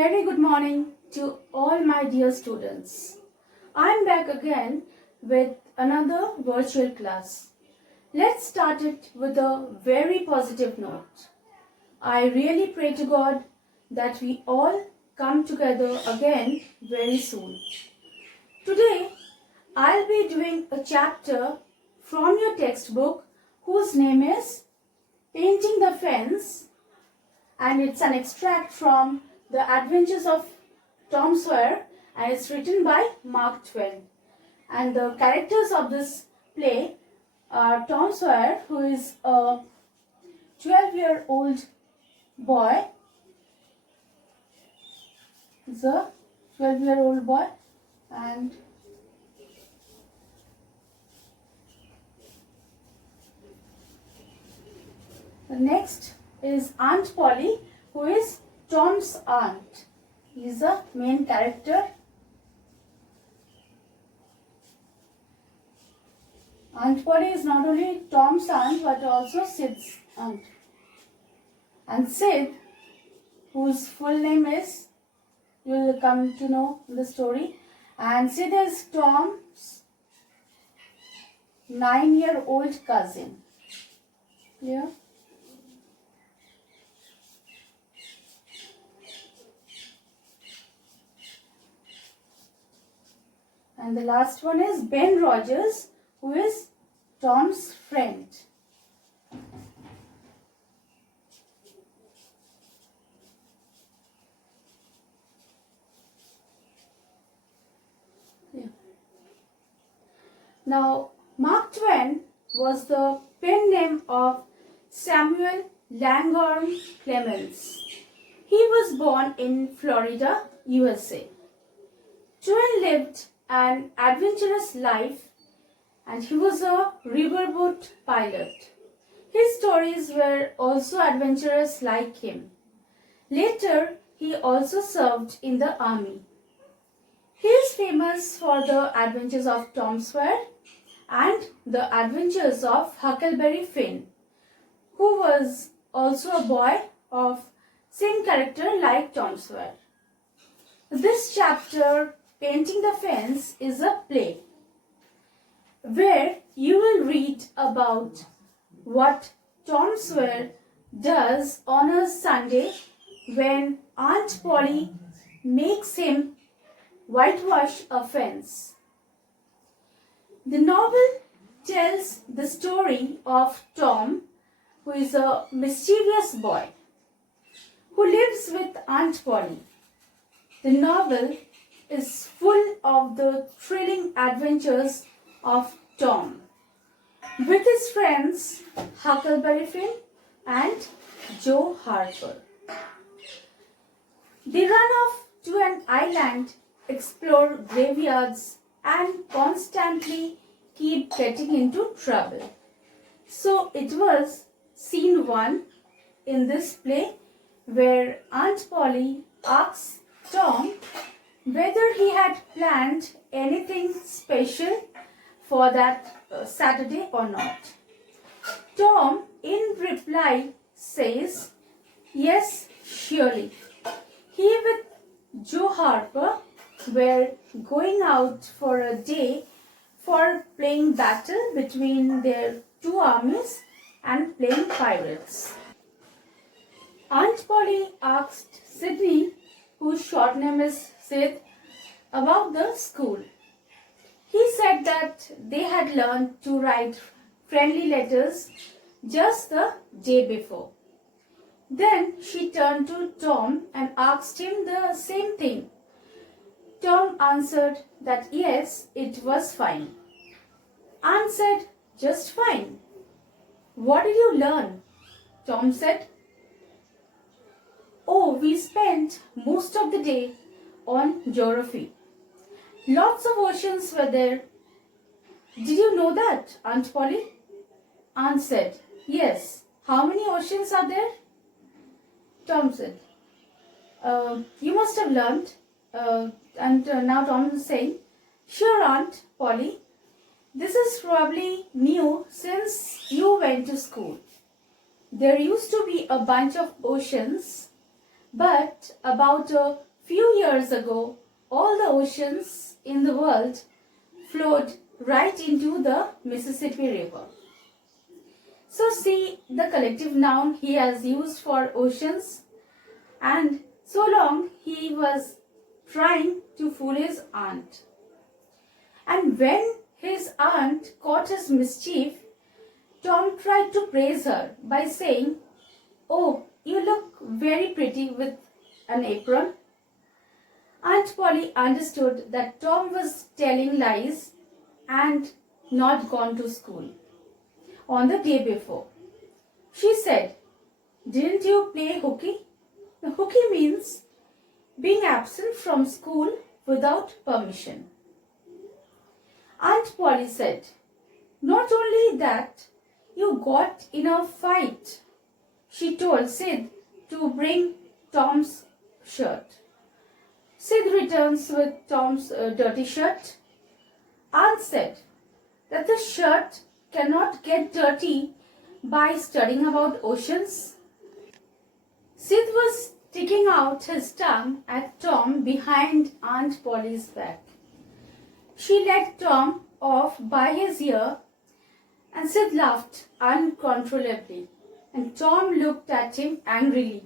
very good morning to all my dear students. I'm back again with another virtual class. Let's start it with a very positive note. I really pray to God that we all come together again very soon. Today, I'll be doing a chapter from your textbook whose name is Painting the Fence, and it's an extract from The Adventures of Tom Sawyer, and it's written by Mark Twain. And the characters of this play are Tom Sawyer, who is a 12-year-old boy. He's a 12-year-old boy, and the next is Aunt Polly, who is Tom's aunt. He's the main character. Aunt Polly is not only Tom's aunt but also Sid's aunt. And Sid, whose full name is, you will come to know in the story. And Sid is Tom's 9-year-old cousin. Yeah. And the last one is Ben Rogers, who is Tom's friend. Yeah. Now, Mark Twain was the pen name of Samuel Langhorne Clemens. He was born in Florida, USA. Twain lived an adventurous life, and he was a riverboat pilot. His stories were also adventurous like him. Later, he also served in the army. He is famous for the adventures of Tom Sawyer and the adventures of Huckleberry Finn, who was also a boy of same character like Tom Sawyer. This chapter, Painting the Fence, is a play where you will read about what Tom Sawyer does on a Sunday when Aunt Polly makes him whitewash a fence. The novel tells the story of Tom, who is a mischievous boy who lives with Aunt Polly. The novel is full of the thrilling adventures of Tom with his friends Huckleberry Finn and Joe Harper. They run off to an island, explore graveyards, and constantly keep getting into trouble. So it was scene 1 in this play where Aunt Polly asks Tom whether he had planned anything special for that Saturday or not. Tom, in reply, says, yes, surely. He with Joe Harper were going out for a day for playing battle between their two armies and playing pirates. Aunt Polly asked Sydney, whose short name is Sid, about the school. He said that they had learned to write friendly letters just the day before. Then she turned to Tom and asked him the same thing. Tom answered that yes, it was fine. Aunt said, just fine. What did you learn? Tom said, oh, we spent most of the day on geography. Lots of oceans were there. Did you know that, Aunt Polly? Aunt said, yes. How many oceans are there? Tom said, you must have learned. Now Tom is saying, sure, Aunt Polly. This is probably new since you went to school. There used to be a bunch of oceans, but about a few years ago, all the oceans in the world flowed right into the Mississippi River. So see the collective noun he has used for oceans, and so long he was trying to fool his aunt. And when his aunt caught his mischief, Tom tried to praise her by saying, "Oh, you look very pretty with an apron." Aunt Polly understood that Tom was telling lies and not gone to school on the day before. She said, "Didn't you play hooky?" The hooky means being absent from school without permission. Aunt Polly said, "Not only that, you got in a fight." She told Sid to bring Tom's shirt. Sid returns with Tom's dirty shirt. Aunt said that the shirt cannot get dirty by studying about oceans. Sid was sticking out his tongue at Tom behind Aunt Polly's back. She let Tom off by his ear, and Sid laughed uncontrollably, and Tom looked at him angrily.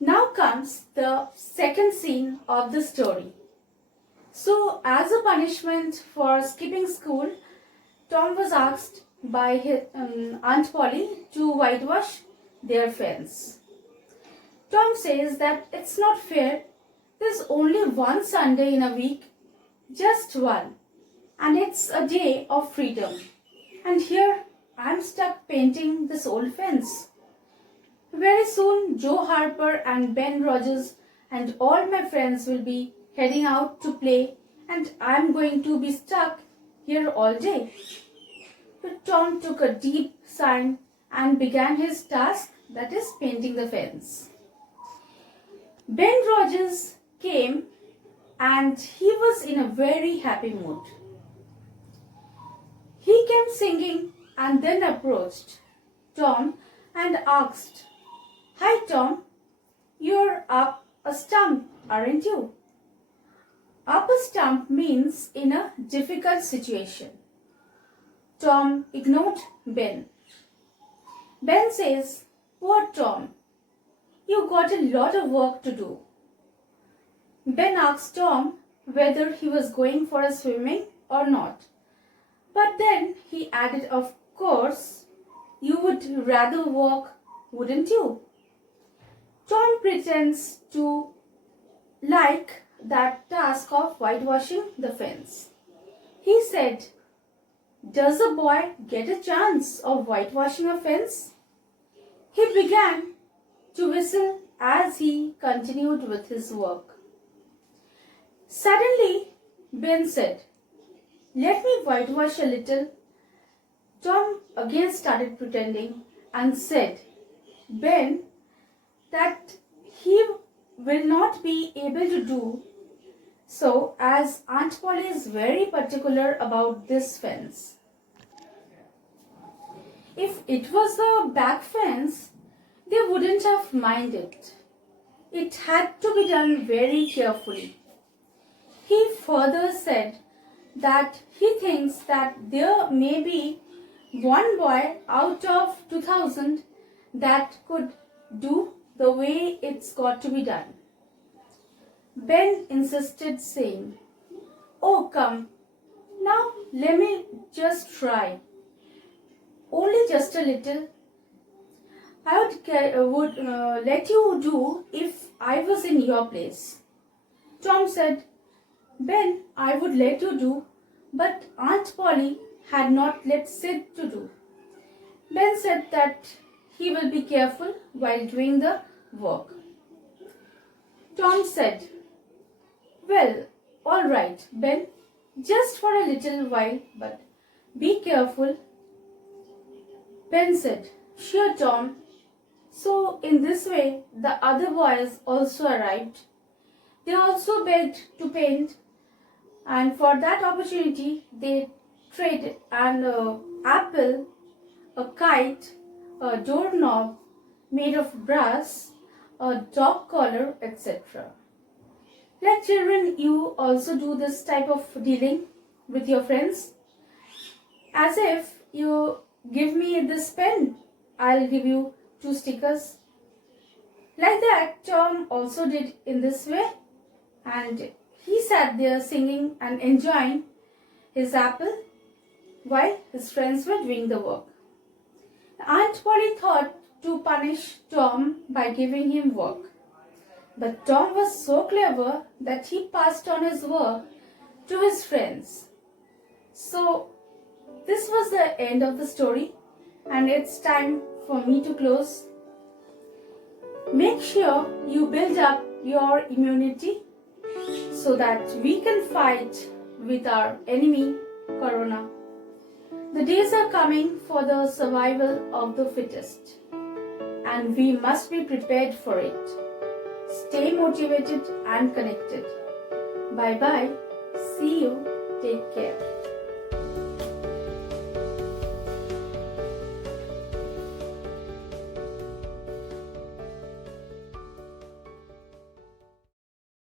Now comes the second scene of the story. So, as a punishment for skipping school, Tom was asked by his, Aunt Polly to whitewash their fence. Tom says that it's not fair. There's only one Sunday in a week, just one, and it's a day of freedom. And here I'm stuck painting this old fence. Very soon, Joe Harper and Ben Rogers and all my friends will be heading out to play, and I'm going to be stuck here all day. But Tom took a deep sigh and began his task, that is painting the fence. Ben Rogers came and he was in a very happy mood. He came singing and then approached Tom and asked, "Hi Tom, you're up a stump, aren't you?" Up a stump means in a difficult situation. Tom ignored Ben. Ben says, "Poor Tom, you got a lot of work to do." Ben asked Tom whether he was going for a swimming or not. But then he added, "Of course, you would rather work, wouldn't you?" Tom pretends to like that task of whitewashing the fence. He said, "Does a boy get a chance of whitewashing a fence?" He began to whistle as he continued with his work. Suddenly, Ben said, "Let me whitewash a little." Tom again started pretending and said, Ben, that he will not be able to do so as Aunt Polly is very particular about this fence. If it was a back fence, they wouldn't have minded. It had to be done very carefully. He further said that he thinks that there may be one boy out of 2000 that could do the way it's got to be done. Ben insisted, saying, "Oh, come, now let me just try. Only just a little. I would let you do if I was in your place." Tom said, "Ben, I would let you do, but Aunt Polly had not let Sid to do." Ben said that he will be careful while doing the work. Tom said, "Well, all right, Ben, just for a little while, but be careful." Ben said, "Sure, Tom." So in this way, the other boys also arrived. They also begged to paint, and for that opportunity, they traded an apple, a kite, a doorknob made of brass, a dog collar, etc. Like children, you also do this type of dealing with your friends. As if you give me this pen, I'll give you 2 stickers. Like that, Tom also did in this way, and he sat there singing and enjoying his apple while his friends were doing the work. Aunt Polly thought to punish Tom by giving him work. But Tom was so clever that he passed on his work to his friends. So, this was the end of the story, and it's time for me to close. Make sure you build up your immunity so that we can fight with our enemy, Corona. The days are coming for the survival of the fittest, and we must be prepared for it. Stay motivated and connected. Bye bye. See you. Take care.